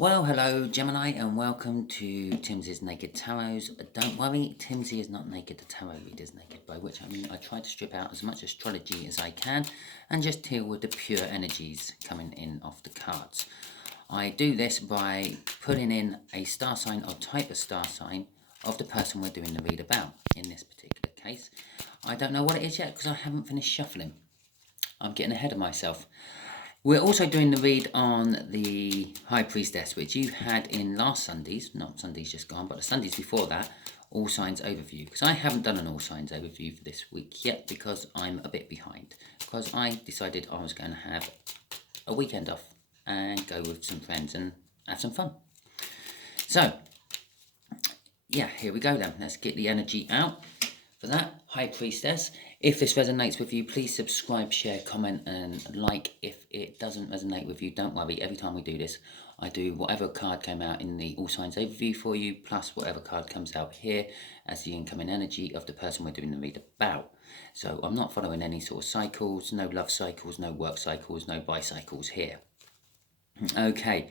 Well, hello Gemini and welcome to Timsy's Naked Tarots. Don't worry, Timsy is not naked, the tarot reader is naked, by which I mean I try to strip out as much astrology as I can and just deal with the pure energies coming in off the cards. I do this by putting in a star sign or type of star sign of the person we're doing the read about. In this particular case, I don't know what it is yet because I haven't finished shuffling. I'm getting ahead of myself. We're also doing the read on the High Priestess, which you had in last Sundays, not Sundays just gone, but the Sundays before that, All Signs Overview. Because I haven't done an All Signs Overview for this week yet because I'm a bit behind. Because I decided I was going to have a weekend off and go with some friends and have some fun. So, yeah, here we go then. Let's get the energy out for that. High Priestess. If this resonates with you, please subscribe, share, comment, and like. If it doesn't resonate with you, don't worry. Every time we do this, I do whatever card came out in the All Signs Overview for you, plus whatever card comes out here as the incoming energy of the person we're doing the read about. So I'm not following any sort of cycles, no love cycles, no work cycles, no bicycles here. Okay,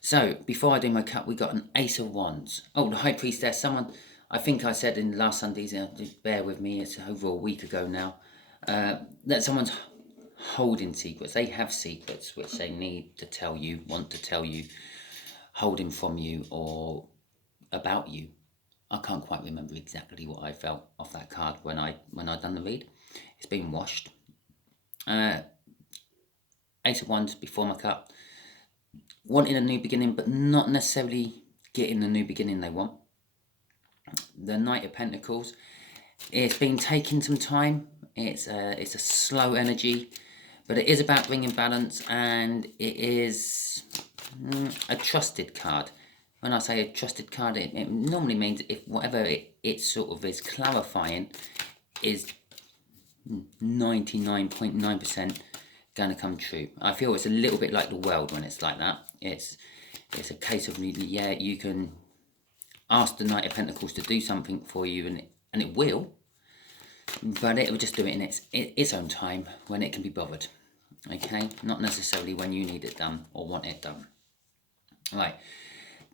so before I do my cut, we got an Ace of Wands. Oh, the High Priestess, someone... I think I said in last Sunday's, bear with me, it's over a week ago now, that someone's holding secrets. They have secrets which they need to tell you, want to tell you, holding from you or about you. I can't quite remember exactly what I felt off that card when I done the read. It's been washed. Ace of Wands before my cut. Wanting a new beginning, but not necessarily getting the new beginning they want. The Knight of Pentacles. It's been taking some time. It's a slow energy, but it is about bringing balance, and it is a trusted card. When I say a trusted card, it normally means if whatever it sort of is clarifying is 99.9% going to come true. I feel it's a little bit like the world when it's like that. It's a case of, yeah, you can ask the Knight of Pentacles to do something for you, and it will, but it will just do it in its own time when it can be bothered. Okay, not necessarily when you need it done or want it done. Right,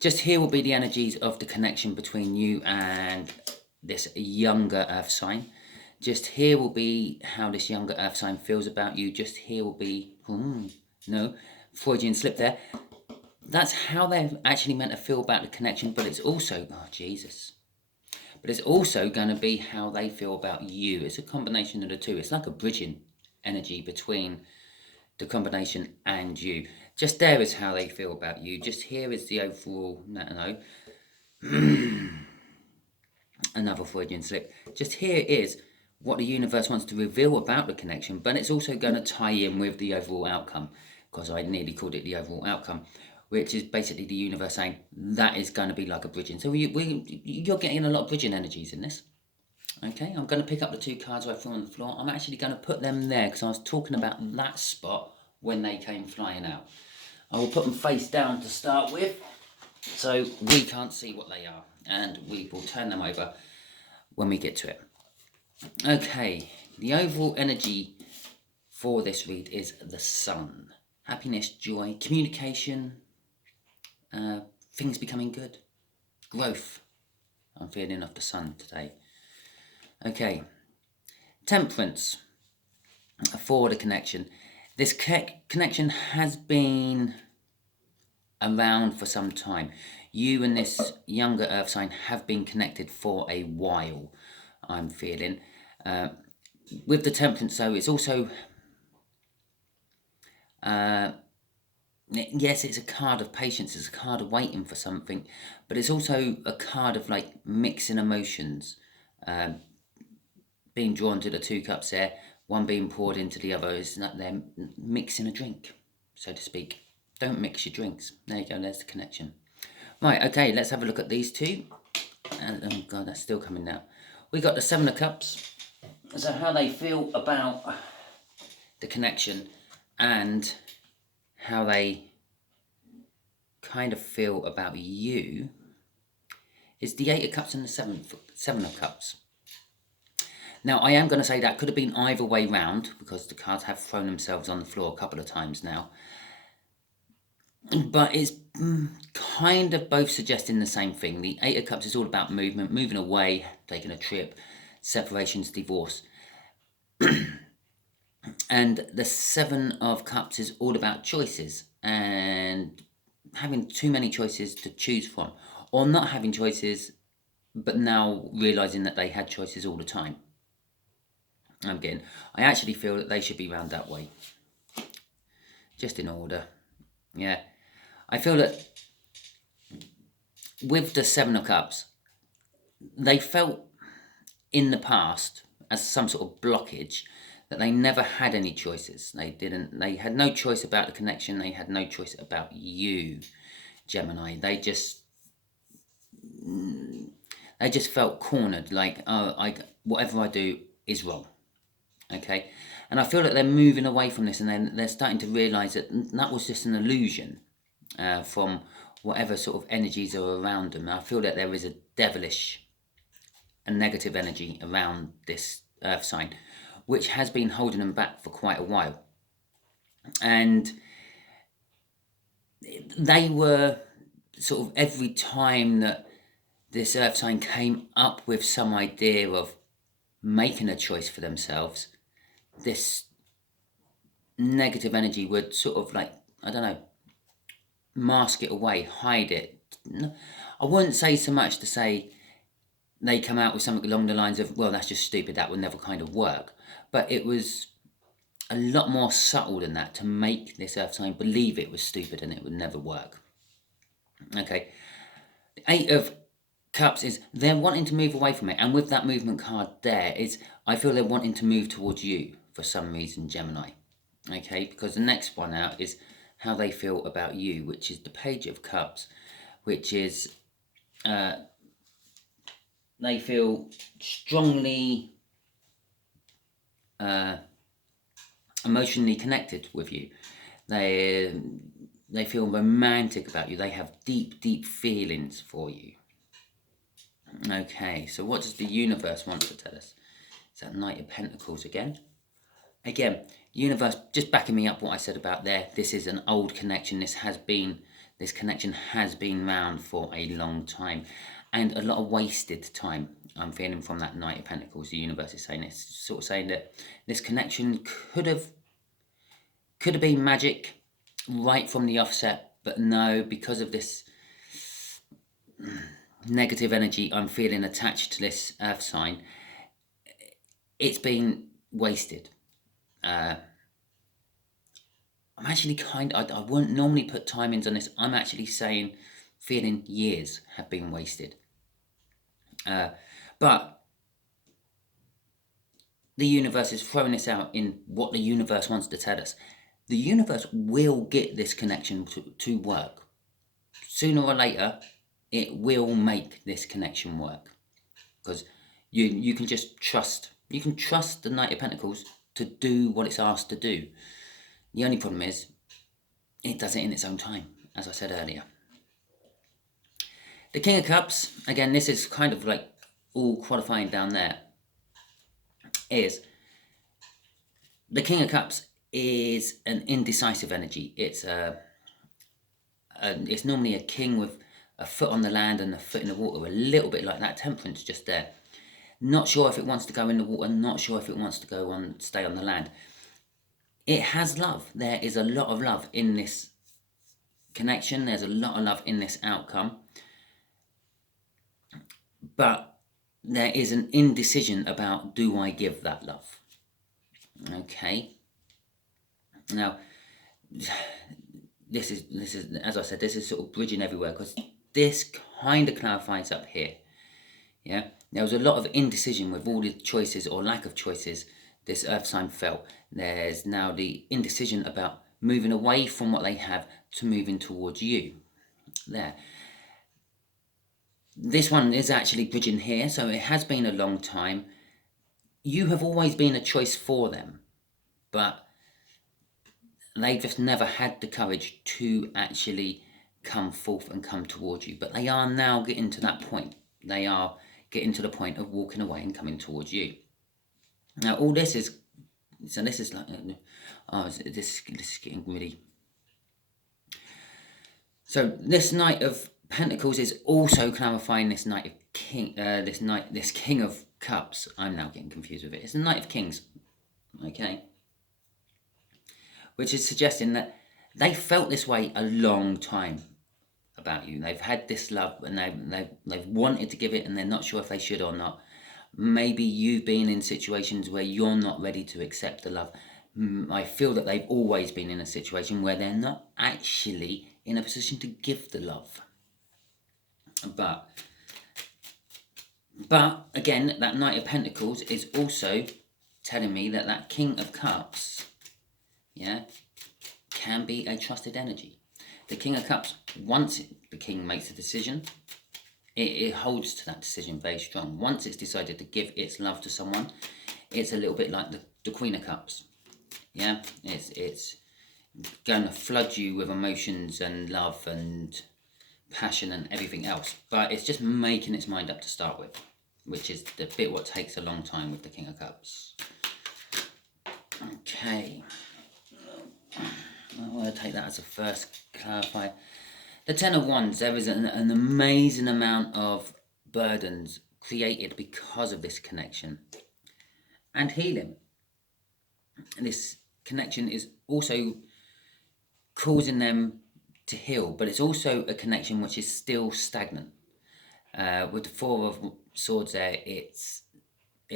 just here will be the energies of the connection between you and this younger earth sign. Just here will be how this younger earth sign feels about you. Just here will be, no, Freudian slip there. That's how they're actually meant to feel about the connection, but it's also, oh Jesus, but it's also going to be how they feel about you. It's a combination of the two. It's like a bridging energy between the combination and you. Just there is how they feel about you. Just here is the overall, no, another Freudian slip. Just here is what the universe wants to reveal about the connection, but it's also going to tie in with the overall outcome, because I nearly called it the overall outcome, which is basically the universe saying that is going to be like a bridging. So you're getting a lot of bridging energies in this. Okay, I'm going to pick up the two cards I threw on the floor. I'm actually going to put them there because I was talking about that spot when they came flying out. I will put them face down to start with, so we can't see what they are, and we will turn them over when we get to it. Okay, the overall energy for this read is the Sun. Happiness, joy, communication, things becoming good, growth. I'm feeling off the Sun today. Okay, Temperance for the connection. This connection has been around for some time. You and this younger earth sign have been connected for a while, I'm feeling. With the Temperance, though, it's also... yes, it's a card of patience, it's a card of waiting for something, but it's also a card of like mixing emotions, being drawn to the two cups there, one being poured into the other. Is that they're mixing a drink, so to speak. Don't mix your drinks. There you go, there's the connection. Right, okay, let's have a look at these two. And oh god, that's still coming now. We got the Seven of Cups. So how they feel about the connection and how they kind of feel about you is the Eight of Cups and the Seven of Cups. Now, I am going to say that could have been either way round, because the cards have thrown themselves on the floor a couple of times now. But it's kind of both suggesting the same thing. The Eight of Cups is all about movement, moving away, taking a trip, separations, divorce. And the Seven of Cups is all about choices and having too many choices to choose from, or not having choices, but now realizing that they had choices all the time. I actually feel that they should be round that way, just in order. Yeah, I feel that with the Seven of Cups, they felt in the past as some sort of blockage that they never had any choices. They had no choice about the connection. They had no choice about you, Gemini. They just felt cornered, like, oh, whatever I do is wrong. Okay, and I feel that they're moving away from this, and then they're starting to realize that that was just an illusion from whatever sort of energies are around them. I feel that there is a devilish and negative energy around this earth sign, which has been holding them back for quite a while. And they were sort of, every time that this earth sign came up with some idea of making a choice for themselves, this negative energy would sort of, like, I don't know, mask it away, hide it. I wouldn't say so much to say they come out with something along the lines of, well, that's just stupid, that would never kind of work. But it was a lot more subtle than that to make this earth sign believe it was stupid and it would never work. Okay. The Eight of Cups is they're wanting to move away from it. And with that movement card there is, I feel they're wanting to move towards you for some reason, Gemini. Okay, because the next one out is how they feel about you, which is the Page of Cups, which is they feel strongly emotionally connected with you. They feel romantic about you. They have deep feelings for you. Okay, so what does the universe want to tell us? Is that Knight of Pentacles again? Again, universe just backing me up what I said about there. This is an old connection. This connection has been around for a long time, and a lot of wasted time. I'm feeling from that Knight of Pentacles. The universe is saying, it's sort of saying that this connection could have been magic right from the offset, but no, because of this negative energy I'm feeling attached to this earth sign, it's been wasted. I'm actually I wouldn't normally put timings on this. I'm actually feeling years have been wasted. But the universe is throwing this out in what the universe wants to tell us. The universe will get this connection to work. Sooner or later, it will make this connection work. Because you can just trust. You can trust the Knight of Pentacles to do what it's asked to do. The only problem is, it does it in its own time, as I said earlier. The King of Cups, again, this is kind of like all qualifying down there, is the King of Cups is an indecisive energy. It's it's normally a king with a foot on the land and a foot in the water, a little bit like that Temperance just there. Not sure if it wants to go in the water, not sure if it wants to stay on the land. It has love. There is a lot of love in this connection. There's a lot of love in this outcome. But there is an indecision about, do I give that love? Okay. Now, this is as I said, this is sort of bridging everywhere, because this kind of clarifies up here. Yeah, there was a lot of indecision with all the choices or lack of choices this earth sign felt. There's now the indecision about moving away from what they have to moving towards you. There. This one is actually bridging here, so it has been a long time. You have always been a choice for them, but they just never had the courage to actually come forth and come towards you. But they are now getting to that point. They are getting to the point of walking away and coming towards you. Now, all this is, so this is like, this is getting really. So this Knight of Pentacles is also clarifying this Knight of this King of Cups. I'm now getting confused with it. It's the Knight of Kings, okay? Which is suggesting that they felt this way a long time about you. They've had this love and they've wanted to give it and they're not sure if they should or not. Maybe you've been in situations where you're not ready to accept the love. I feel that they've always been in a situation where they're not actually in a position to give the love. But again, that Knight of Pentacles is also telling me that that King of Cups, yeah, can be a trusted energy. The King of Cups, once the King makes a decision, it holds to that decision very strong. Once it's decided to give its love to someone, it's a little bit like the Queen of Cups. Yeah, it's going to flood you with emotions and love and passion and everything else. But it's just making its mind up to start with, which is the bit what takes a long time with the King of Cups. Okay. I want to take that as a first clarifier. The Ten of Wands, there is an amazing amount of burdens created because of this connection and healing. And this connection is also causing them to heal, but it's also a connection which is still stagnant. With the Four of Swords there, it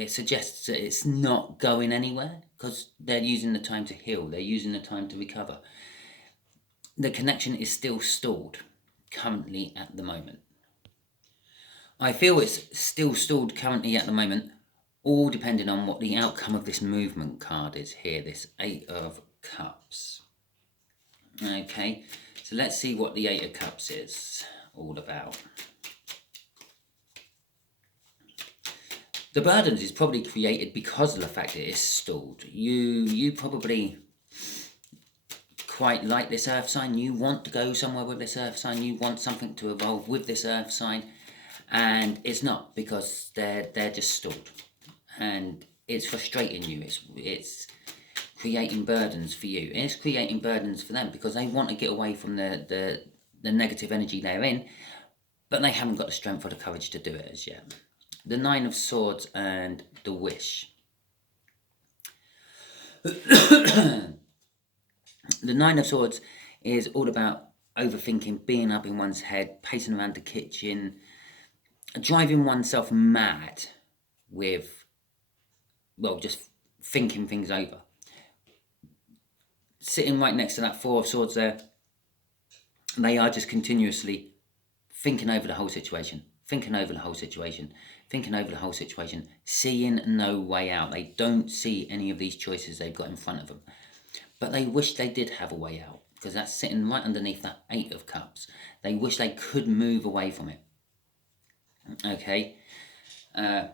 suggests that it's not going anywhere because they're using the time to heal. They're using the time to recover. The connection is still stalled currently at the moment. I feel it's still stalled currently at the moment, all depending on what the outcome of this movement card is here, this Eight of Cups. Okay, so let's see what the Eight of Cups is all about. The burdens is probably created because of the fact that it's stalled. You probably quite like this earth sign. You want to go somewhere with this earth sign. You want something to evolve with this earth sign, and it's not because they're just stalled, and it's frustrating you. It's creating burdens for you. And it's creating burdens for them because they want to get away from the negative energy they're in, but they haven't got the strength or the courage to do it as yet. The Nine of Swords and the Wish. The Nine of Swords is all about overthinking, being up in one's head, pacing around the kitchen, driving oneself mad with, well, just thinking things over. Sitting right next to that Four of Swords there, they are just continuously thinking over the whole situation, thinking over the whole situation, thinking over the whole situation, seeing no way out. They don't see any of these choices they've got in front of them. But they wish they did have a way out, because that's sitting right underneath that Eight of Cups. They wish they could move away from it. Okay? And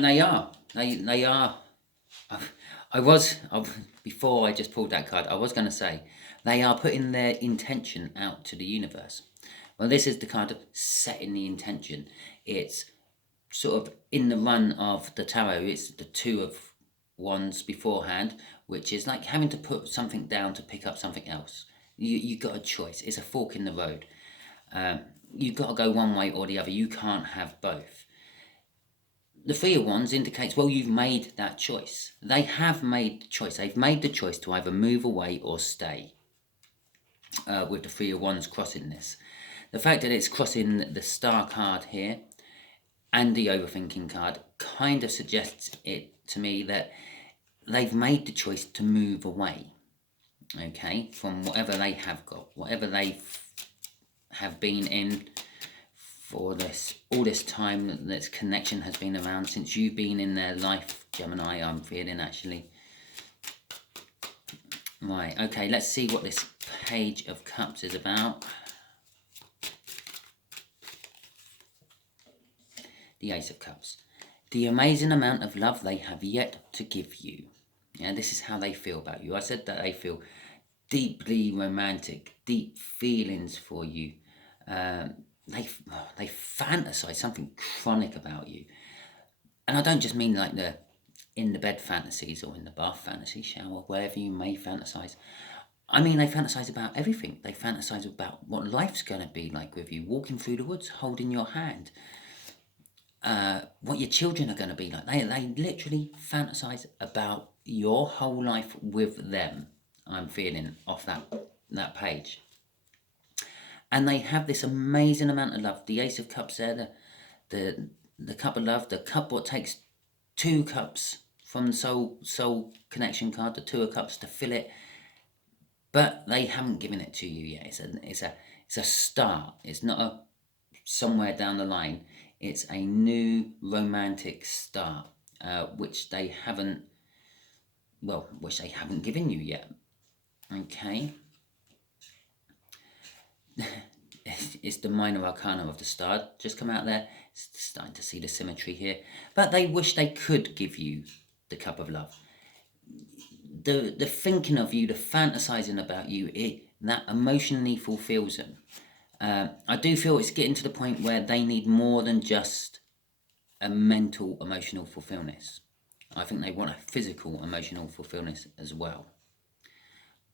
they are. They are. Before I just pulled that card, I was going to say, they are putting their intention out to the universe. Well, this is the card of setting the intention. It's sort of in the run of the tarot, it's the Two of Wands beforehand, which is like having to put something down to pick up something else. You got a choice. It's a fork in the road. You've got to go one way or the other. You can't have both. The Three of Wands indicates, well, you've made that choice. They have made the choice. They've made the choice to either move away or stay. With the Three of Wands crossing this. The fact that it's crossing the Star card here and the Overthinking card kind of suggests it to me that they've made the choice to move away, okay, from whatever they have got, whatever they have been in for all this time that this connection has been around, since you've been in their life, Gemini, I'm feeling actually. Right, okay, let's see what this Page of Cups is about. The Ace of Cups. The amazing amount of love they have yet to give you. Yeah, this is how they feel about you. I said that they feel deeply romantic, deep feelings for you. They fantasize something chronic about you. And I don't just mean like the in the bed fantasies or in the bath fantasy, shower, wherever you may fantasize. I mean, they fantasize about everything. They fantasize about what life's going to be like with you, walking through the woods, holding your hand, what your children are going to be like. They literally fantasize about your whole life with them. I'm feeling off that page. And they have this amazing amount of love. The Ace of Cups there, the cup of love, the cup what takes 2 cups from the soul connection card, the 2 of cups to fill it. But they haven't given it to you yet. It's a start. It's not a somewhere down the line. It's a new romantic start, which they haven't given you yet. Okay. It's the minor arcana of the star just come out there. It's starting to see the symmetry here. But they wish they could give you the cup of love. The thinking of you, the fantasizing about you, that emotionally fulfills them. I do feel it's getting to the point where they need more than just a mental emotional fulfillment. I think they want a physical emotional fulfillment as well.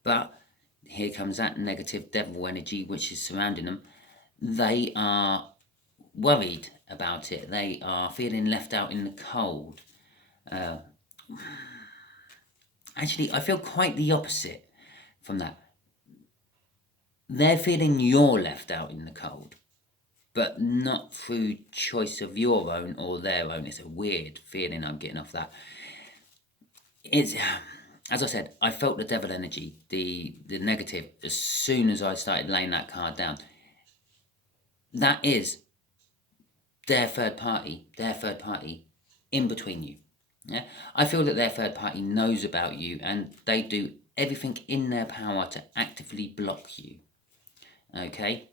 But here comes that negative devil energy which is surrounding them. They are worried about it. They are feeling left out in the cold. Actually, I feel quite the opposite from that. They're feeling you're left out in the cold, but not through choice of your own or their own. It's a weird feeling I'm getting off that. It's, as I said, I felt the devil energy, the negative, as soon as I started laying that card down. That is their third party in between you. Yeah, I feel that their third party knows about you and they do everything in their power to actively block you. Okay,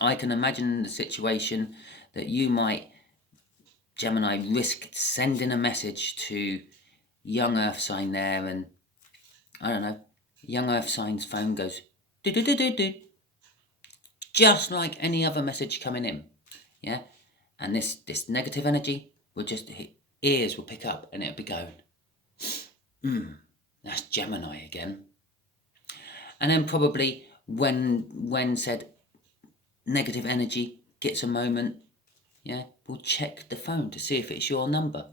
I can imagine the situation that you might, Gemini, risk sending a message to young earth sign there, and I don't know, young earth sign's phone goes do do do do do, just like any other message coming in. Yeah, and this negative energy will just hit, ears will pick up and it'll be going, that's Gemini again. And then probably when said negative energy gets a moment, yeah, we'll check the phone to see if it's your number.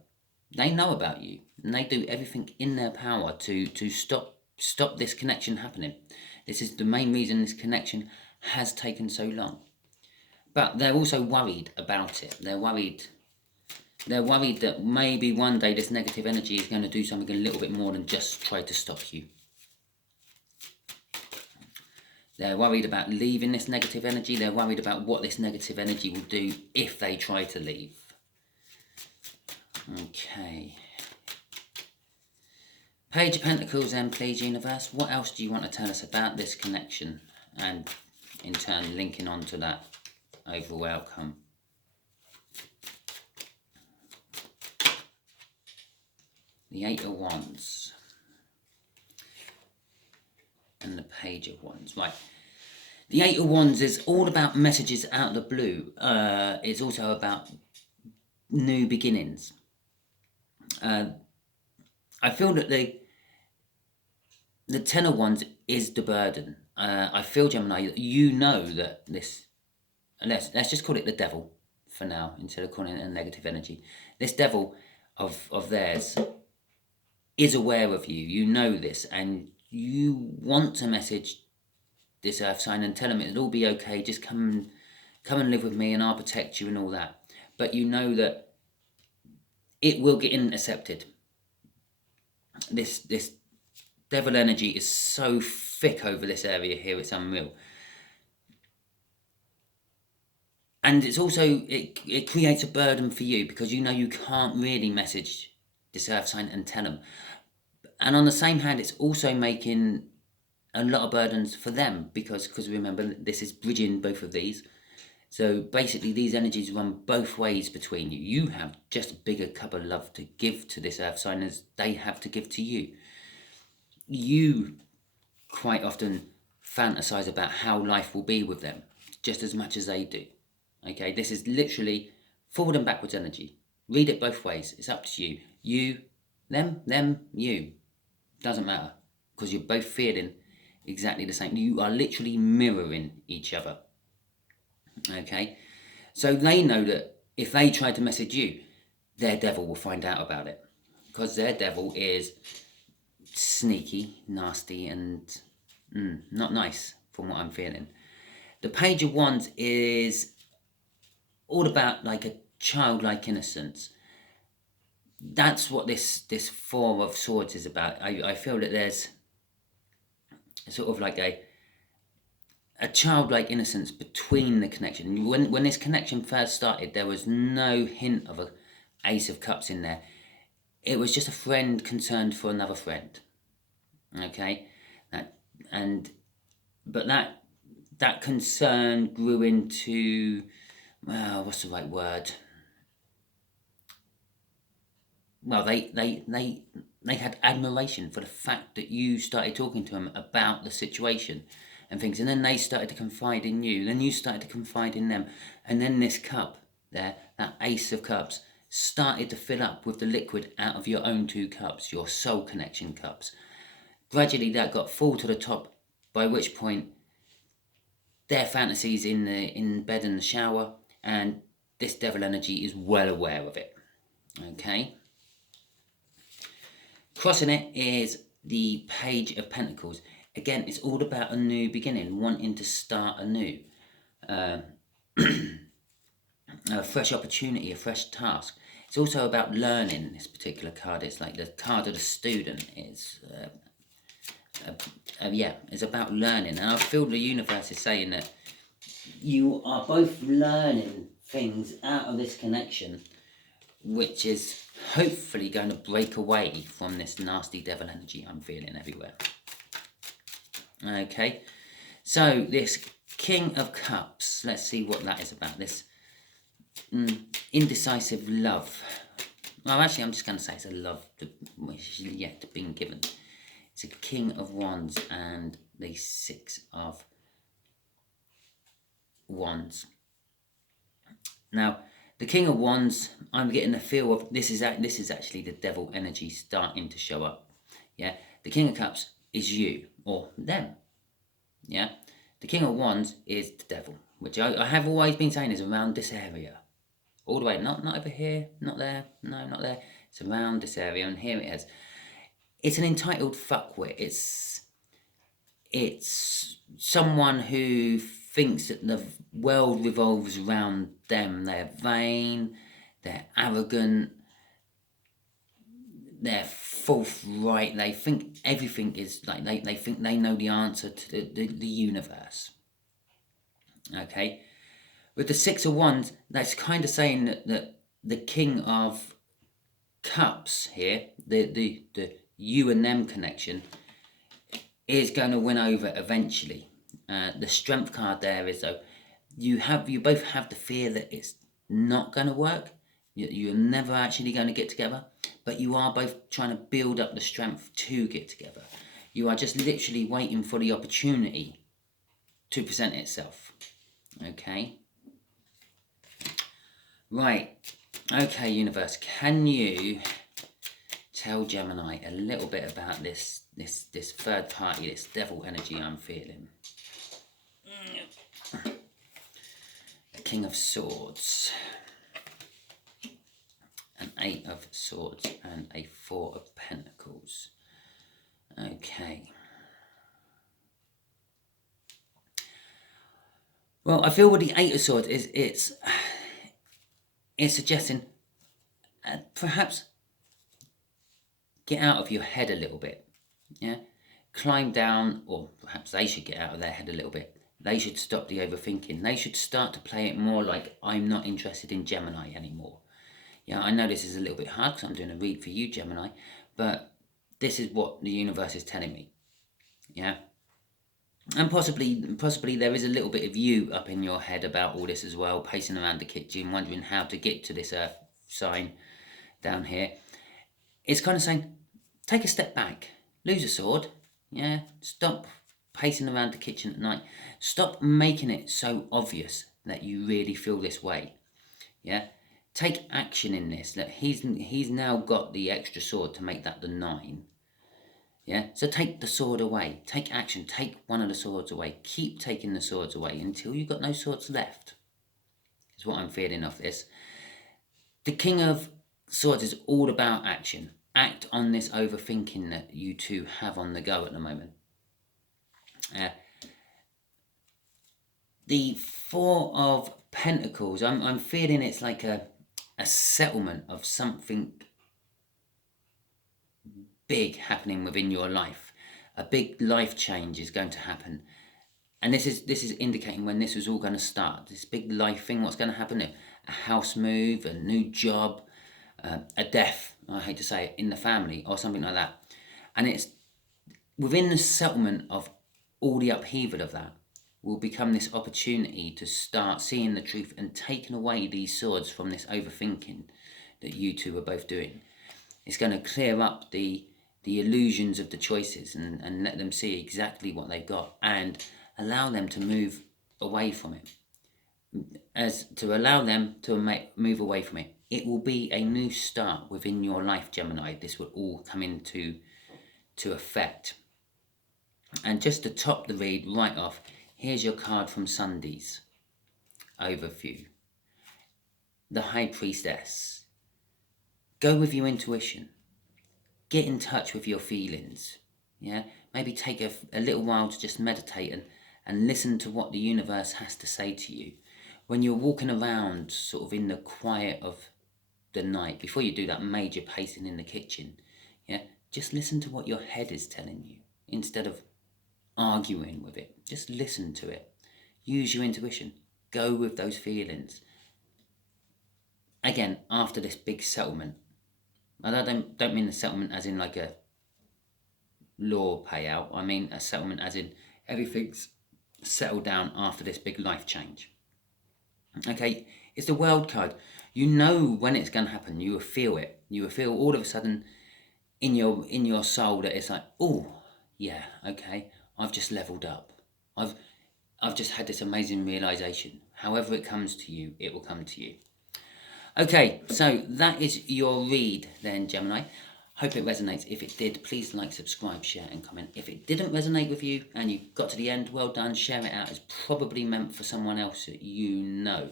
They know about you and they do everything in their power to stop this connection happening. This is the main reason this connection has taken so long. But they're also worried about it. They're worried that maybe one day this negative energy is going to do something a little bit more than just try to stop you. They're worried about leaving this negative energy. They're worried about what this negative energy will do if they try to leave. Okay. Page of Pentacles then, please, Universe. What else do you want to tell us about this connection? And in turn, linking on to that overall outcome. The Eight of Wands. And the Page of Wands. Right. The Eight of Wands is all about messages out of the blue. It's also about new beginnings. I feel that the Ten of Wands is the burden. I feel, Gemini, that you know that this, let's just call it the devil for now, instead of calling it a negative energy. This devil of theirs is aware of you. You know this, and you want to message this earth sign and tell them it'll all be okay, just come and live with me and I'll protect you and all that. But you know that it will get intercepted. This devil energy is so thick over this area here, it's unreal. And it's also, it creates a burden for you because you know you can't really message this earth sign and tell them. And on the same hand, it's also making a lot of burdens for them because remember, this is bridging both of these. So basically, these energies run both ways between you. You have just a bigger cup of love to give to this earth sign as they have to give to you. You quite often fantasize about how life will be with them, just as much as they do. Okay, this is literally forward and backwards energy. Read it both ways. It's up to you. You, them, you. Doesn't matter, because you're both feeling exactly the same. You are literally mirroring each other. Okay? So they know that if they try to message you, their devil will find out about it. Because their devil is sneaky, nasty, and not nice, from what I'm feeling. The Page of Wands is all about like a childlike innocence. That's what this Four of Swords is about. I feel that there's sort of like a childlike innocence between the connection. When this connection first started, there was no hint of a Ace of Cups in there. It was just a friend concerned for another friend. Okay, but that concern grew into, well, what's the right word? Well, they had admiration for the fact that you started talking to them about the situation and things, and then they started to confide in you, then you started to confide in them, and then this cup there, that Ace of Cups, started to fill up with the liquid out of your own two cups, your soul connection cups. Gradually that got full to the top, by which point their fantasies in bed and the shower, and this devil energy is well aware of it. Okay? Crossing it is the Page of Pentacles. Again, it's all about a new beginning, wanting to start anew. A fresh opportunity, a fresh task. It's also about learning, this particular card. It's like the card of the student. It's it's about learning. And I feel the universe is saying that you are both learning things out of this connection, which is hopefully going to break away from this nasty devil energy I'm feeling everywhere. Okay, so this King of Cups, let's see what that is about. This indecisive love. Well, actually, I'm just going to say it's a love which is yet being given. It's a King of Wands and the Six of Wands. Now, the King of Wands, I'm getting the feel of this is actually the devil energy starting to show up. Yeah, the King of Cups is you or them. Yeah, the King of Wands is the devil, which I have always been saying is around this area, all the way, not over here, not there, no, not there. It's around this area, and here it is. It's an entitled fuckwit. It's someone who thinks that the world revolves around them. They're vain, they're arrogant, they're forthright. They think everything is like they think they know the answer to the universe. Okay, with the Six of Wands, that's kind of saying that the King of Cups here, the you and them connection, is going to win over eventually. The Strength card there is, though, you both have the fear that it's not going to work. You're never actually going to get together, but you are both trying to build up the strength to get together. You are just literally waiting for the opportunity to present itself. Okay? Right. Okay, universe, can you tell Gemini a little bit about this third party, this devil energy I'm feeling? The King of Swords, an Eight of Swords, and a Four of Pentacles. Okay. Well, I feel with the Eight of Swords it's suggesting perhaps get out of your head a little bit. Yeah, climb down, or perhaps they should get out of their head a little bit. They should stop the overthinking. They should start to play it more like, I'm not interested in Gemini anymore. Yeah, I know this is a little bit hard because I'm doing a read for you, Gemini, but this is what the universe is telling me. Yeah, and possibly there is a little bit of you up in your head about all this as well, pacing around the kitchen, wondering how to get to this earth sign down here. It's kind of saying, take a step back, lose a sword. Yeah, stop pacing around the kitchen at night. Stop making it so obvious that you really feel this way. Yeah, take action in this. That he's now got the extra sword to make that the 9. Yeah, so take the sword away. Take action. Take one of the swords away. Keep taking the swords away until you've got no swords left. Is what I'm feeling off this. The King of Swords is all about action. Act on this overthinking that you two have on the go at the moment. The Four of Pentacles, I'm feeling it's like a settlement of something big happening within your life. A big life change is going to happen. And this is indicating when this was all going to start. This big life thing, what's going to happen? A house move, a new job, a death, I hate to say it, in the family or something like that. And it's within the settlement of all the upheaval of that will become this opportunity to start seeing the truth and taking away these swords from this overthinking that you two are both doing. It's going to clear up the illusions of the choices and let them see exactly what they've got and allow them to move away from it. As to allow them to move away from it, it will be a new start within your life, Gemini. This will all come into effect. And just to top the read right off, here's your card from Sunday's overview. The High Priestess. Go with your intuition. Get in touch with your feelings. Yeah, maybe take a little while to just meditate and listen to what the universe has to say to you. When you're walking around sort of in the quiet of the night, before you do that major pacing in the kitchen, yeah, just listen to what your head is telling you instead of arguing with it. Just listen to it. Use your intuition. Go with those feelings. Again, after this big settlement, and I don't mean the settlement as in like a law payout. I mean a settlement as in everything's settled down after this big life change. Okay, it's the World card. You know when it's going to happen. You will feel it. You will feel all of a sudden in your soul that it's like, oh yeah, okay, I've just leveled up. I've just had this amazing realization. However it comes to you, it will come to you. Okay, so that is your read then, Gemini. Hope it resonates. If it did, please like, subscribe, share and comment. If it didn't resonate with you and you got to the end, well done. Share it out. It's probably meant for someone else that you know.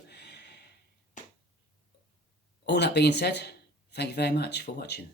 All that being said, thank you very much for watching.